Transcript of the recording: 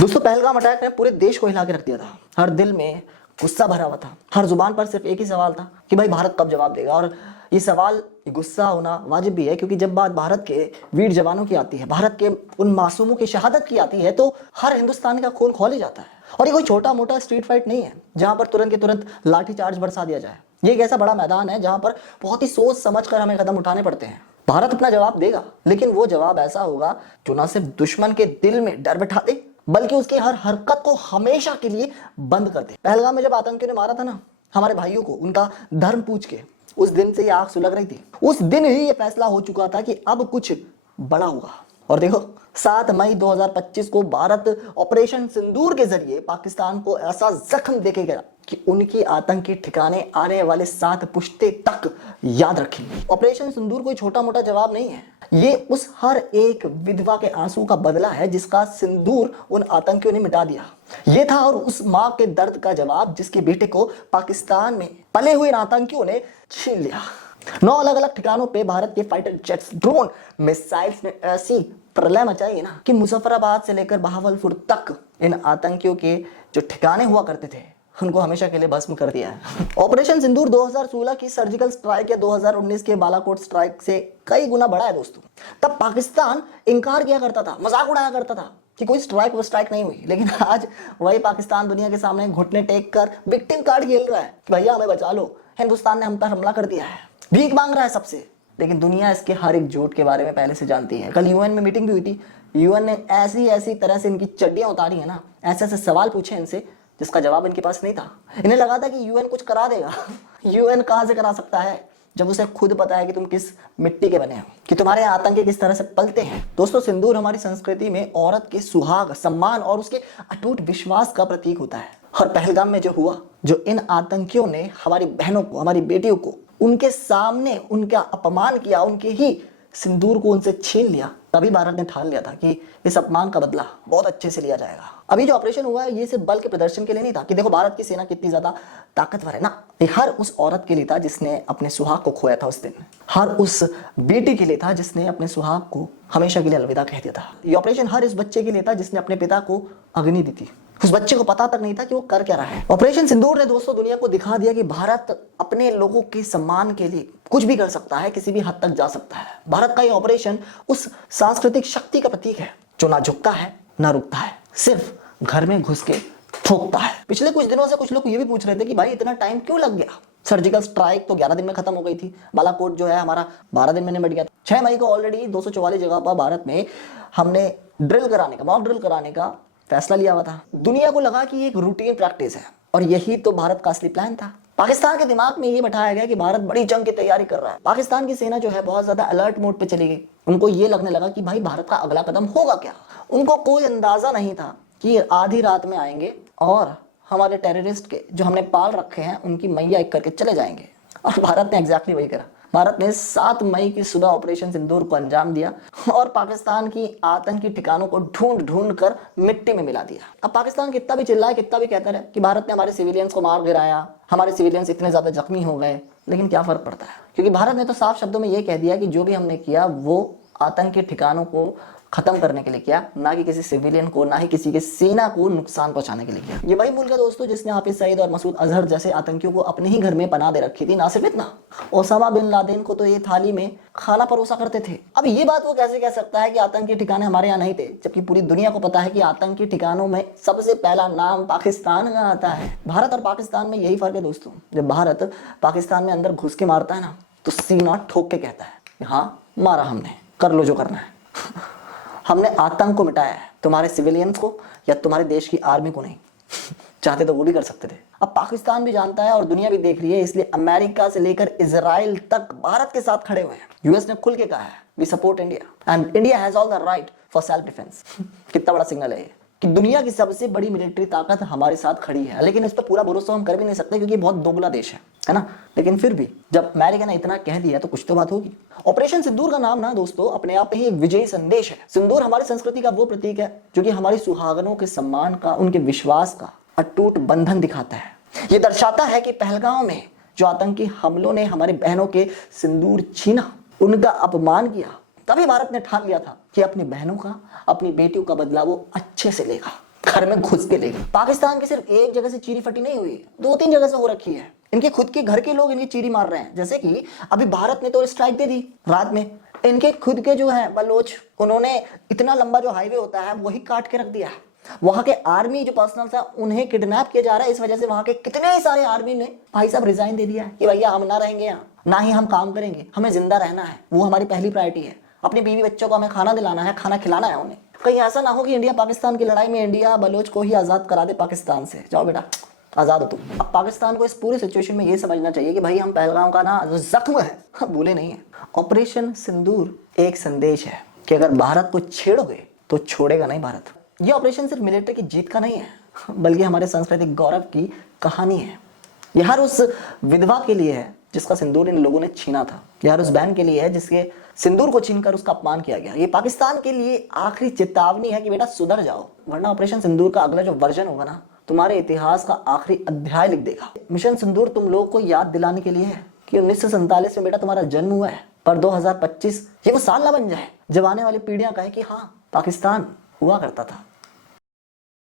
दोस्तों पहलगाम अटैक ने पूरे देश को हिला के रख दिया था। हर दिल में गुस्सा भरा हुआ था, हर जुबान पर सिर्फ एक ही सवाल था कि भाई भारत कब जवाब देगा। और ये सवाल, ये गुस्सा होना वाजिब भी है, क्योंकि जब बात भारत के वीर जवानों की आती है, भारत के उन मासूमों की शहादत की आती है, तो हर हिंदुस्तानी का खून खौल जाता है। और ये कोई छोटा मोटा स्ट्रीट फाइट नहीं है जहां पर तुरंत के तुरंत लाठी चार्ज बरसा दिया जाए। ये एक ऐसा बड़ा मैदान है जहां पर बहुत ही सोच समझ कर हमें कदम उठाने पड़ते हैं। भारत अपना जवाब देगा, लेकिन वो जवाब ऐसा होगा जो ना सिर्फ दुश्मन के दिल में डर बैठा दे, बल्कि उसकी हर हरकत को हमेशा के लिए बंद कर दे। पहलगाम में जब आतंकियों ने मारा था ना हमारे भाइयों को, उनका धर्म पूछ के, उस दिन से ये आग सुलग रही थी। उस दिन ही ये फैसला हो चुका था कि अब कुछ बड़ा होगा। और देखो 7 मई 2025 को भारत ऑपरेशन सिंदूर के जरिए पाकिस्तान को ऐसा जख्म देके गया कि उनकी आतंकी ठिकाने आने वाले 7 पुश्ते तक याद रखेंगे। ऑपरेशन सिंदूर कोई छोटा मोटा जवाब नहीं है, ये उस हर एक विधवा के आंसू का बदला है जिसका सिंदूर उन आतंकियों ने मिटा दिया। ये था और उस मां के दर्द का जवाब जिसके बेटे को पाकिस्तान में पले हुए आतंकियों ने छीन लिया। 9 अलग अलग ठिकानों पे भारत के फाइटर जेट्स, ड्रोन, मिसाइल्स ने ऐसी प्रलय मचाई है ना कि मुजफ्फराबाद से लेकर बहावलपुर तक इन आतंकियों के जो ठिकाने हुआ करते थे उनको हमेशा के लिए भस्म कर दिया है। ऑपरेशन सिंदूर 2016 की सर्जिकल स्ट्राइक या 2019 के बालाकोट स्ट्राइक से कई गुना बड़ा है दोस्तों। तब पाकिस्तान इनकार किया करता था, मजाक उड़ाया करता था कि कोई स्ट्राइक नहीं हुई, लेकिन आज वही पाकिस्तान दुनिया के सामने घुटने टेक कर विक्टिम कार्ड खेल रहा है कि भैया हमें बचा लो, हिंदुस्तान ने हम पर हमला कर दिया है, भीख मांग रहा है सबसे। लेकिन दुनिया इसके हर एक झूठ के बारे में पहले से जानती है। कल यूएन में मीटिंग भी हुई थी, यूएन ने ऐसी तरह से इनकी चड्डियां उतारी है ना, ऐसे सवाल पूछे इनसे जिसका जवाब इनके पास नहीं था। इन्हें लगा था कि यूएन कुछ करा देगा। यूएन कहां से करा सकता है जब उसे खुद पता है कि तुम किस मिट्टी के बने हो, कि तुम्हारे आतंकी किस तरह से पलते हैं। दोस्तों सिंदूर हमारी संस्कृति में औरत के सुहाग, सम्मान और उसके अटूट विश्वास का प्रतीक होता है। और पहलगाम में जो हुआ, जो इन आतंकियों ने हमारी बहनों को, हमारी बेटियों को उनके सामने उनका अपमान किया, उनके ही सिंदूर को उनसे छीन लिया, तभी भारत ने ठान लिया था कि इस अपमान का बदला बहुत अच्छे से लिया जाएगा। अभी जो ऑपरेशन हुआ है ये सिर्फ बल के प्रदर्शन के लिए नहीं था कि देखो भारत की सेना कितनी ज्यादा ताकतवर है ना, ये हर उस औरत के लिए था जिसने अपने सुहाग को खोया था उस दिन, हर उस बेटी के लिए था जिसने अपने सुहाग को हमेशा के लिए अलविदा कह दिया था। ये ऑपरेशन हर इस बच्चे के लिए था जिसने अपने पिता को अग्नि दी थी। उस बच्चे को पता तक नहीं था कि वो कर क्या रहा है। ऑपरेशन सिंदूर ने दोस्तों दुनिया को दिखा दिया कि भारत अपने लोगों के सम्मान के लिए कुछ भी कर सकता है, किसी भी हद तक जा सकता है। भारत का ये ऑपरेशन उस सांस्कृतिक शक्ति का प्रतीक है जो ना झुकता है ना रुकता है, सिर्फ घर में घुस के ठोकता है। पिछले कुछ दिनों से कुछ लोग ये भी पूछ रहे थे कि भाई इतना टाइम क्यों लग गया। सर्जिकल स्ट्राइक तो 11 दिन में खत्म हो गई थी, बालाकोट जो है हमारा 12 दिन में निपट गया था। 6 मई को ऑलरेडी 244 जगह पर भारत में हमने ड्रिल कराने का, मॉक ड्रिल कराने का फैसला लिया हुआ था। दुनिया को लगा कि ये एक रूटीन प्रैक्टिस है और यही तो भारत का असली प्लान था। पाकिस्तान के दिमाग में ये बैठाया गया कि भारत बड़ी जंग की तैयारी कर रहा है। पाकिस्तान की सेना जो है बहुत ज्यादा अलर्ट मोड पे चली गई। उनको ये लगने लगा कि भाई भारत का अगला कदम होगा क्या। उनको कोई अंदाजा नहीं था कि आधी रात में आएंगे और हमारे टेररिस्ट के जो हमने पाल रखे हैं उनकी मैया एक करके चले जाएंगे। और भारत ने एग्जैक्टली वही करा। भारत ने 7 मई की सुबह ऑपरेशन सिंदूर को अंजाम दिया और पाकिस्तान की आतंकी ठिकानों को ढूंढ ढूंढ कर मिट्टी में मिला दिया। अब पाकिस्तान कितना भी चिल्लाए, कितना भी कहता रहे कि भारत ने हमारे सिविलियंस को मार गिराया, हमारे सिविलियंस इतने ज्यादा जख्मी हो गए, लेकिन क्या फर्क पड़ता है, क्योंकि भारत ने तो साफ शब्दों में यह कह दिया कि जो भी हमने किया वो आतंकी ठिकानों को खत्म करने के लिए किया, ना कि किसी सिविलियन को, ना ही किसी के सेना को नुकसान पहुंचाने के लिए किया। ये वही मुल्क है दोस्तों जिसने हाफिज सईद और मसूद अजहर जैसे आतंकियों को अपने ही घर में पनाह दे रखी थी। ना सिर्फ इतना, ओसामा बिन लादेन को तो ये थाली में खाना परोसा करते थे। अब ये बात वो कैसे कह सकता है कि आतंकी ठिकाने हमारे यहाँ नहीं थे, जबकि पूरी दुनिया को पता है कि आतंकी ठिकानों में सबसे पहला नाम पाकिस्तान का आता है। भारत और पाकिस्तान में यही फर्क है दोस्तों, जब भारत पाकिस्तान में अंदर घुस के मारता है ना तो सीना ठोक के कहता है हाँ मारा हमने, कर लो जो करना है। हमने आतंक को मिटाया है, तुम्हारे सिविलियंस को या तुम्हारे देश की आर्मी को नहीं। चाहते तो वो भी कर सकते थे। अब पाकिस्तान भी जानता है और दुनिया भी देख रही है, इसलिए अमेरिका से लेकर इजराइल तक भारत के साथ खड़े हुए हैं। यूएस ने खुल के कहा है we support India and India has all the right for self defence. कितना बड़ा सिग्नल है ये कि दुनिया की सबसे बड़ी मिलिट्री ताकत हमारे साथ खड़ी है। लेकिन इस पर पूरा भरोसा हम कर भी नहीं सकते क्योंकि बहुत दोगला देश है ना। लेकिन फिर भी जब अमेरिका ने इतना कह दिया तो कुछ तो बात होगी। ऑपरेशन सिंदूर का नाम ना दोस्तों अपने आप में ही एक विजयी संदेश है। सिंदूर हमारी संस्कृति का वो प्रतीक है जो कि हमारी सुहागनों के सम्मान का, उनके विश्वास का अटूट बंधन दिखाता है। ये दर्शाता है कि पहलगाम में जो आतंकी हमलों ने हमारे बहनों के सिंदूर छीना, उनका अपमान किया, तभी भारत ने ठान लिया था कि अपनी बहनों का, अपनी बेटियों का बदला वो अच्छे से लेगा। घर में घुस के ले गए। पाकिस्तान की सिर्फ एक जगह से चीरी फटी नहीं हुई, 2-3 जगह से हो रखी है। इनके खुद के घर के लोग इनकी चीरी मार रहे हैं। जैसे कि अभी भारत ने तो स्ट्राइक दे दी रात में, इनके खुद के जो है बलोच, उन्होंने इतना लंबा जो हाईवे होता है वही काट के रख दिया है। वहां के आर्मी जो पर्सनल था उन्हें किडनैप किया जा रहा है। इस वजह से वहां के कितने सारे आर्मी ने भाई साहब रिजाइन दे दिया है कि भैया हम ना रहेंगे यहाँ, ना ही हम काम करेंगे, हमें जिंदा रहना है, वो हमारी पहली प्रायोरिटी है। अपनी बीवी बच्चों को हमें खाना दिलाना है, खाना खिलाना है उन्हें। कहीं ऐसा ना हो कि इंडिया पाकिस्तान की लड़ाई में इंडिया बलोच को ही आजाद करा दे पाकिस्तान से। जाओ बेटा आजाद हो तुम। अब पाकिस्तान को इस पूरे सिचुएशन में ये समझना चाहिए कि भाई हम पहलगाम का ना जो जख्म है भूले नहीं है। ऑपरेशन सिंदूर एक संदेश है कि अगर भारत को छेड़ोगे तो छोड़ेगा नहीं भारत। ये ऑपरेशन सिर्फ मिलिट्री की जीत का नहीं है बल्कि हमारे सांस्कृतिक गौरव की कहानी है। यह हर उस विधवा के लिए है जिसका सिंदूर इन लोगों ने छीना था। यह हर उस बहन के लिए है जिसके सिंदूर को छीनकर उसका अपमान किया गया। ये पाकिस्तान के लिए आखिरी चेतावनी है कि बेटा सुधर जाओ, वरना ऑपरेशन सिंदूर का अगला जो वर्जन होगा ना तुम्हारे इतिहास का आखिरी अध्याय लिख देगा। मिशन सिंदूर तुम लोगों को याद दिलाने के लिए है कि 1947 में बेटा तुम्हारा जन्म हुआ है, पर 2025 ये वो साल ना बन जाए जब आने वाली पीढ़ियां कहे कि हाँ पाकिस्तान हुआ करता था।